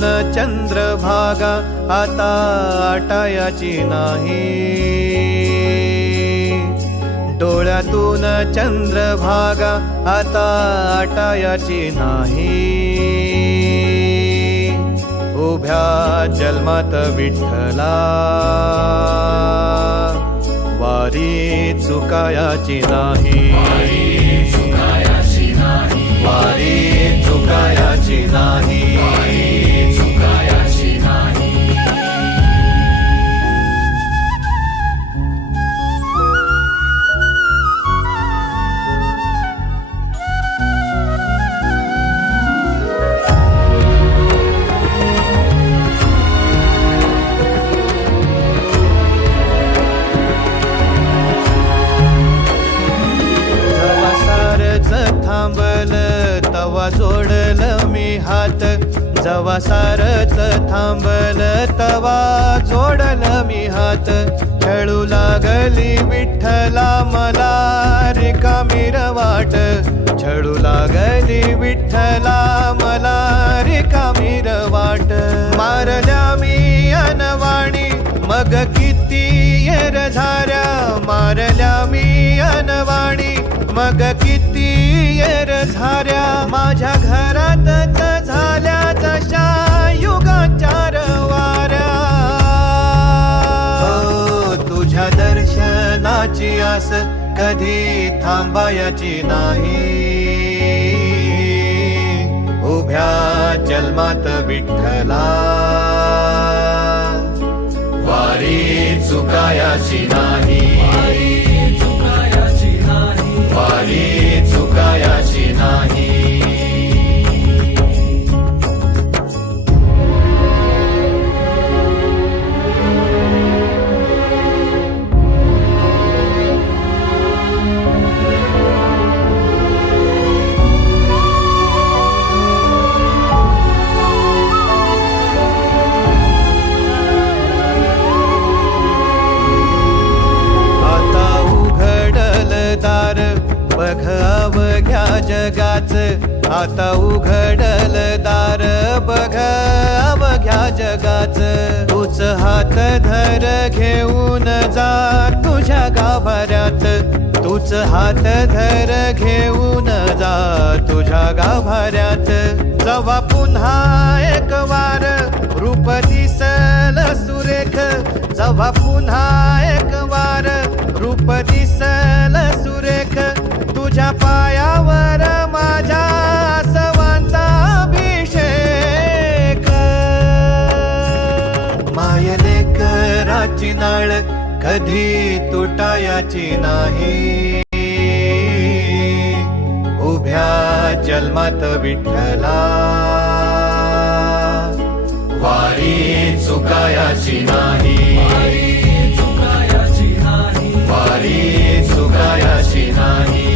डोळ्यातून चंद्रभागा आता आटायाची नाही, डोळ्यातून चंद्रभागा आता आटायाची नाही। उभ्या जन्मात विठ्ठला वारी चुकायाची नाही, वारी चुकायाची नाही। थांबल तवा जोडल मी हात, जवा सारच थांबल तवा जोडल मी हात। खेळू लागली विठ्ठला मला रिकामी वाट, छळू लागली विठ्ठला मला रिकामी वाट। मारल्या मी अनवाणी मग किती येर झाऱ्या, मारल्या मी अनवाणी मग किती येर झाऱ्या। माझ्या घरातच झाल्या जशा युगाचार वाऱ्या। तुझ्या दर्शनाची आस कधी थांबायची नाही, उभ्या जन्मात विठ्ठला वारी चुकायाची नाही, वारी चुकायाची नाही। बघ अवघ्या जगाच, आता उघडल दार बघ अवघ्या जगाच। तूच हात धर घेऊन जा तुझ्या गाभाऱ्यात, तूच हात धर घेऊन जा तुझ्या गाभाऱ्यात। जवा पुन्हा एक वार रूप दिसल सुरेख, जवा पुन्हा एक वार रूप दिसल सुरेख। तुझ्या पायावर माझ्या आसवांचा अभिषेक। मायलेकराची नाळ कधी तुटायाची नाही, उभ्या जन्मात विठ्ठला वारी चुकायाची नाही, वारी चुकायाची नाही।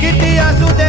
किती असू दे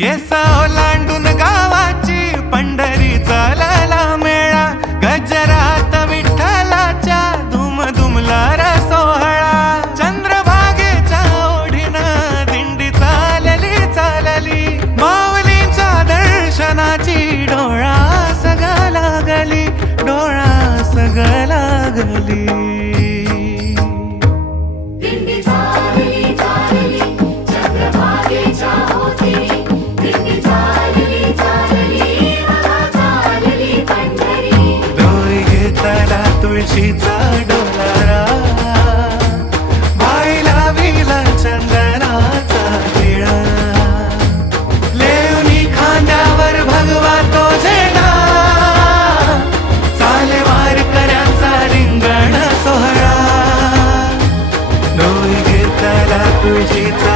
येस ओलांडून गावाची पंढरी चालायला मेळा, गजरात विठ्ठलाच्या धुम धुमला रे सोहळा. चंद्रभागेच्या ओढीनं दिंडी चालली चालली, माऊलींच्या दर्शनाची डोळा सगळा लागली, डोळा सगळा लागली. दिंडी चालली चालली चंद्रभागेच्या ओढीने, दिंडी चालली चालली बघा चालली पंढरी. डोई घेतला तुळशीचा डोलारा, बाईला विला चंदनाचा टिळा, लेवनी खांद्यावर भगवा तो झेंडा, चाले वारकऱ्यांचा रिंगण सोहळा. डोई घेतला तुळशीचा